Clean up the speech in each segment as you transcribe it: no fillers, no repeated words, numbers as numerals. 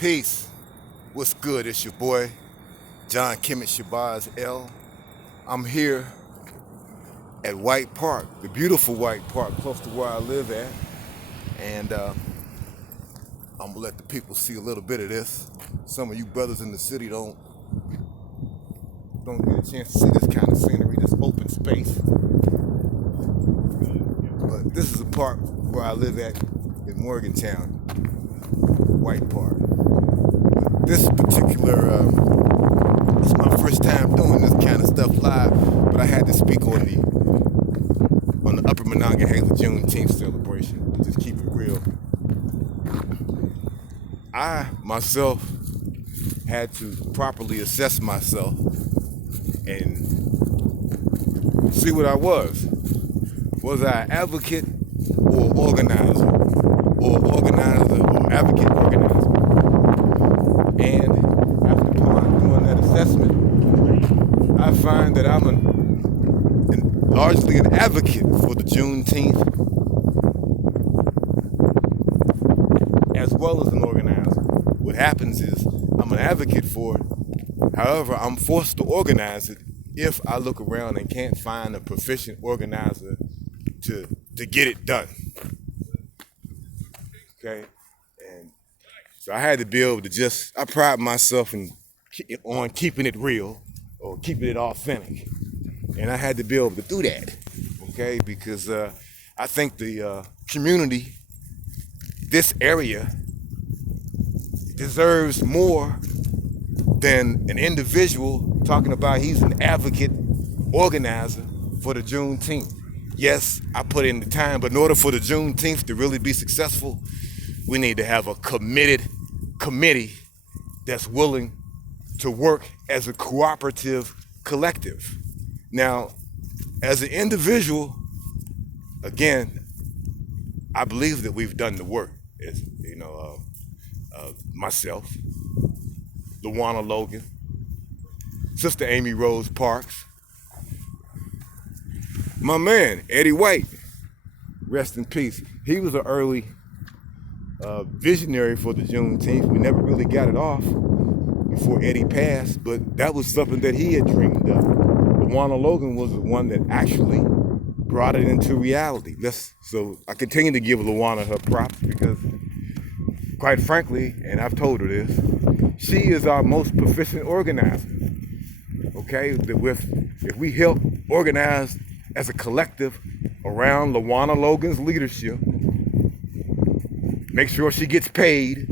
Peace. What's good? It's your boy, John Kimmett Shabazz L. I'm here at White Park, the beautiful White Park, close to where I live at. And I'm gonna let the people see a little bit of this. Some of you brothers in the city don't get a chance to see this kind of scenery, this open space. But this is a park where I live at in Morgantown, White Park. This particular, it's my first time doing this kind of stuff live, but I had to speak on the Upper Monongahela Juneteenth celebration. Just keep it real. I myself had to properly assess myself and see what I was. Was I an advocate or organizer? Or organizer or advocate organizer? And after doing that assessment, I find that I'm largely an advocate for the Juneteenth as well as an organizer. What happens is I'm an advocate for it. However, I'm forced to organize it if I look around and can't find a proficient organizer to get it done. Okay? And so I had to be able to I pride myself on keeping it real or keeping it authentic. And I had to be able to do that, okay? Because I think the community, this area, deserves more than an individual talking about he's an advocate organizer for the Juneteenth. Yes, I put in the time, but in order for the Juneteenth to really be successful, we need to have a committed committee that's willing to work as a cooperative collective. Now, as an individual, again, I believe that we've done the work. As myself, Luana Logan, Sister Amy Rose Parks, my man Eddie White, rest in peace. He was an early visionary for the Juneteenth. We never really got it off before Eddie passed, but that was something that he had dreamed of. Luana Logan was the one that actually brought it into reality. So I continue to give Luana her props because, quite frankly, and I've told her this, she is our most proficient organizer. Okay, if we help organize as a collective around Luana Logan's leadership, make sure she gets paid,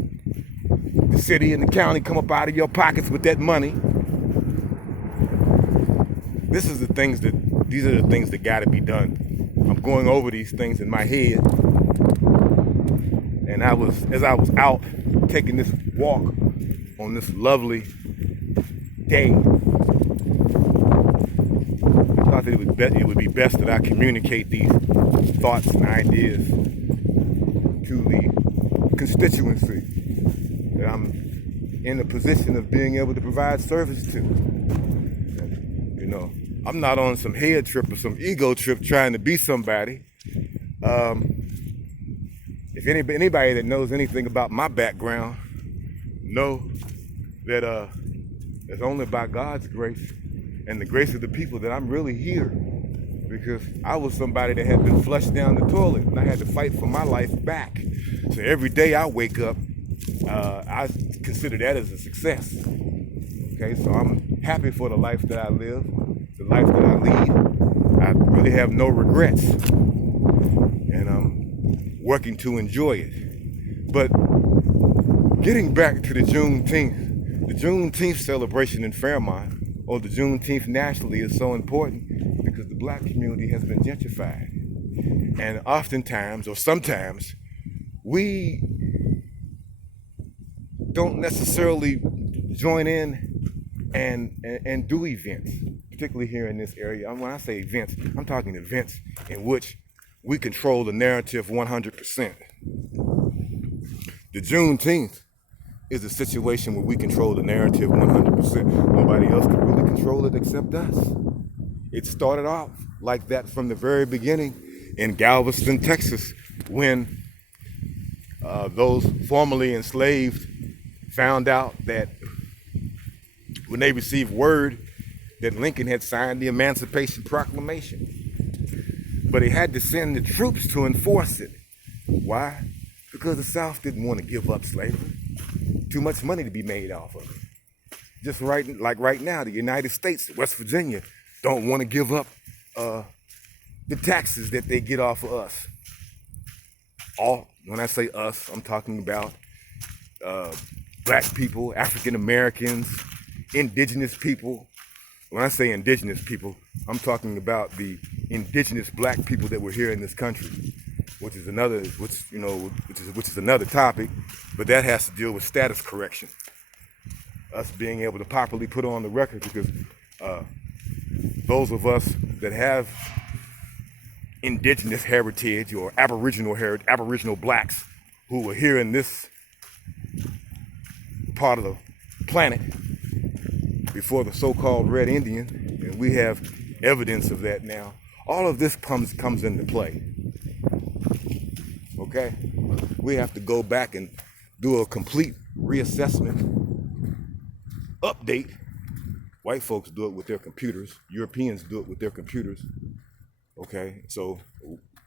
the city and the county come up out of your pockets with that money. These are the things that gotta be done. I'm going over these things in my head. And as I was out taking this walk on this lovely day, I thought that it would be best that I communicate these thoughts and ideas to the constituency that I'm in a position of being able to provide service to. I'm not on some head trip or some ego trip trying to be somebody. If anybody that knows anything about my background know that it's only by God's grace and the grace of the people that I'm really here, because I was somebody that had been flushed down the toilet and I had to fight for my life back. So every day I wake up, I consider that as a success. Okay, so I'm happy for the life that I live, the life that I lead. I really have no regrets, and I'm working to enjoy it. But getting back to the Juneteenth celebration in Fairmont, or the Juneteenth nationally, is so important because the black community has been gentrified. And oftentimes, or sometimes, we don't necessarily join in and do events, particularly here in this area. When I say events, I'm talking events in which we control the narrative 100%. The Juneteenth is a situation where we control the narrative 100%. Nobody else can really control it except us. It started off like that from the very beginning in Galveston, Texas, when those formerly enslaved found out that when they received word that Lincoln had signed the Emancipation Proclamation, but he had to send the troops to enforce it. Why? Because the South didn't want to give up slavery. Too much money to be made off of it. Just like right now, the United States, West Virginia, don't want to give up the taxes that they get off of us. When I say us, I'm talking about black people, African Americans, indigenous people. When I say indigenous people, I'm talking about the indigenous black people that were here in this country, which is another topic, but that has to deal with status correction. Us being able to properly put on the record, because those of us that have indigenous heritage or aboriginal blacks who were here in this part of the planet before the so-called Red Indian, and we have evidence of that now. All of this comes into play. Okay? We have to go back and do a complete reassessment, update. White folks do it with their computers. Europeans do it with their computers. Okay? So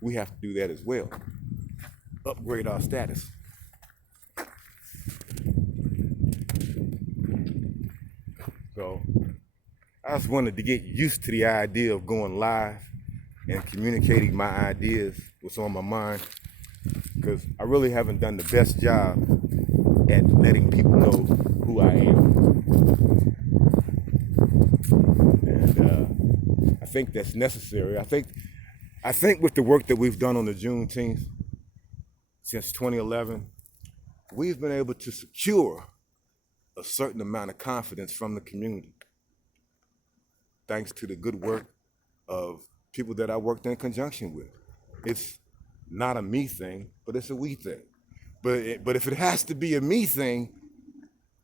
we have to do that as well. Upgrade our status. So I just wanted to get used to the idea of going live and communicating my ideas, what's on my mind, because I really haven't done the best job at letting people know who I am. And I think that's necessary. I think with the work that we've done on the Juneteenth since 2011, we've been able to secure a certain amount of confidence from the community, thanks to the good work of people that I worked in conjunction with. It's not a me thing, but it's a we thing. But if it has to be a me thing,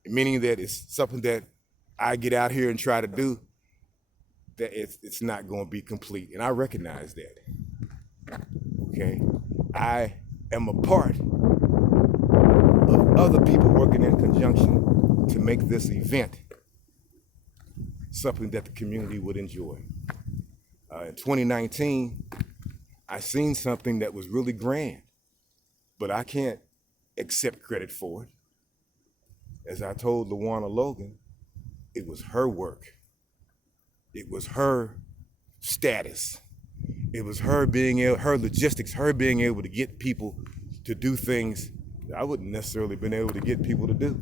meaning that it's something that I get out here and try to do, that it's not going to be complete, and I recognize that. Okay, I am a part of other people working in conjunction to make this event something that the community would enjoy. In 2019, I seen something that was really grand, but I can't accept credit for it. As I told Lawana Logan, it was her work. It was her status. It was her logistics, her being able to get people to do things that I wouldn't necessarily been able to get people to do.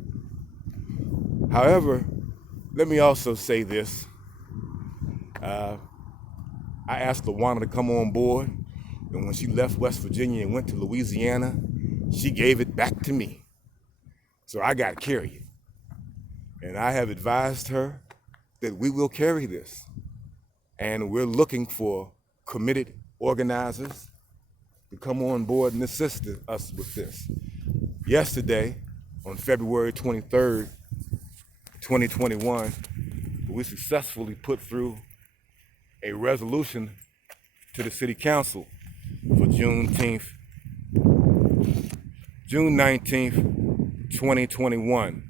However, let me also say this. I asked Lawana to come on board, and when she left West Virginia and went to Louisiana, she gave it back to me. So I got to carry it. And I have advised her that we will carry this. And we're looking for committed organizers to come on board and assist us with this. Yesterday, on February 23rd, 2021, we successfully put through a resolution to the City Council for June 19th, 2021.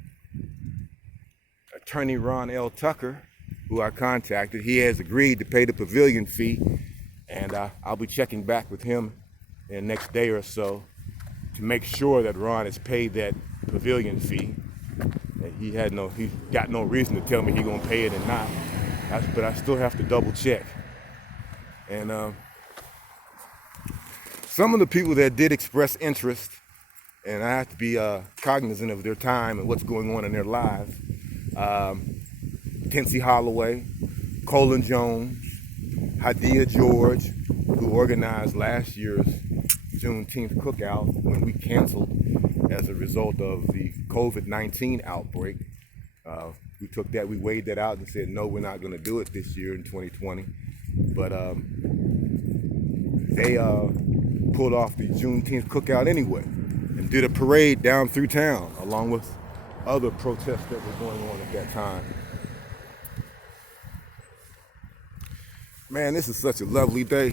Attorney Ron L. Tucker, who I contacted, he has agreed to pay the pavilion fee, and I'll be checking back with him in the next day or so to make sure that Ron has paid that pavilion fee. He got no reason to tell me he's gonna pay it or not, but I still have to double check. And some of the people that did express interest, and I have to be cognizant of their time and what's going on in their lives. Tennessee Holloway, Colin Jones, Hadia George, who organized last year's Juneteenth cookout when we canceled as a result of the COVID-19 outbreak. We took that, we weighed that out and said, no, we're not gonna do it this year in 2020. But they pulled off the Juneteenth cookout anyway and did a parade down through town along with other protests that were going on at that time. Man, this is such a lovely day.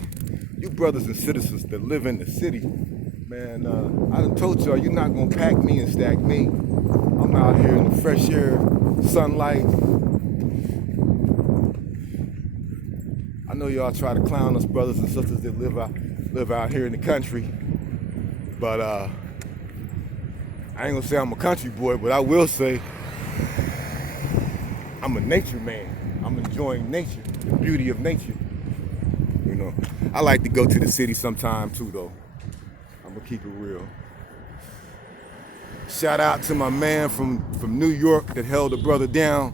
You brothers and citizens that live in the city, man, I done told y'all, you're not gonna pack me and stack me. I'm I'm out here in the fresh air, sunlight. I know y'all try to clown us brothers and sisters that live out here in the country, but I ain't gonna say I'm a country boy, but I will say I'm a nature man. I'm enjoying nature, the beauty of nature. You know, I like to go to the city sometime too, though. I'm gonna keep it real. Shout out to my man from New York that held a brother down